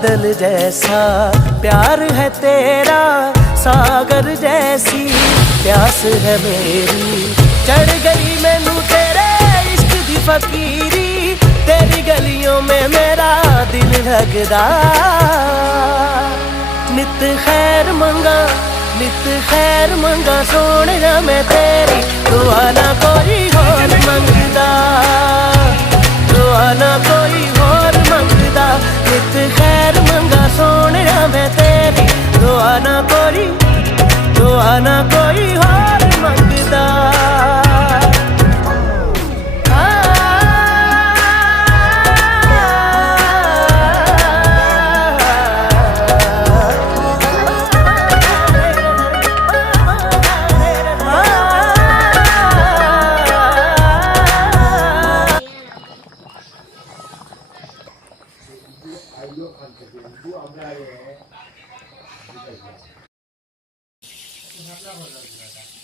बादल जैसा प्यार है तेरा, सागर जैसी प्यास है मेरी। चढ़ गई मैनू तेरे इश्क दी फकीरी, तेरी गलियों में मेरा दिल लगदा। नित खैर मंगा, नित खैर मंगा सोने मैं तेरी, दुआ ना कोई होर मंगदा, दुआ ना कोई होर मंगदा। नित खैर मंगा सोने मैं तेरी, दुआ ना कोई, दुआ ना कोई होर मंगदा।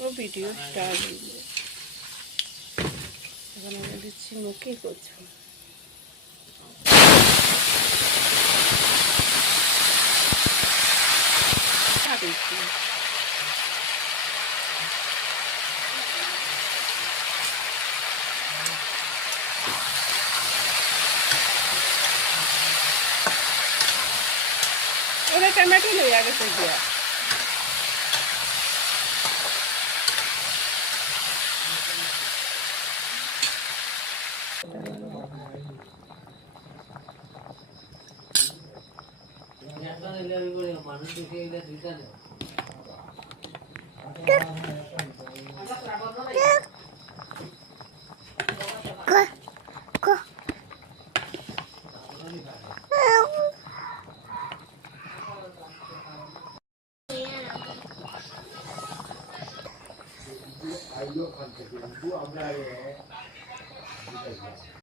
ও ভিডিও স্টার্ট এখন আমি দিচ্ছি মুখে করছো। ওরা টমেটো লই আগে থেকে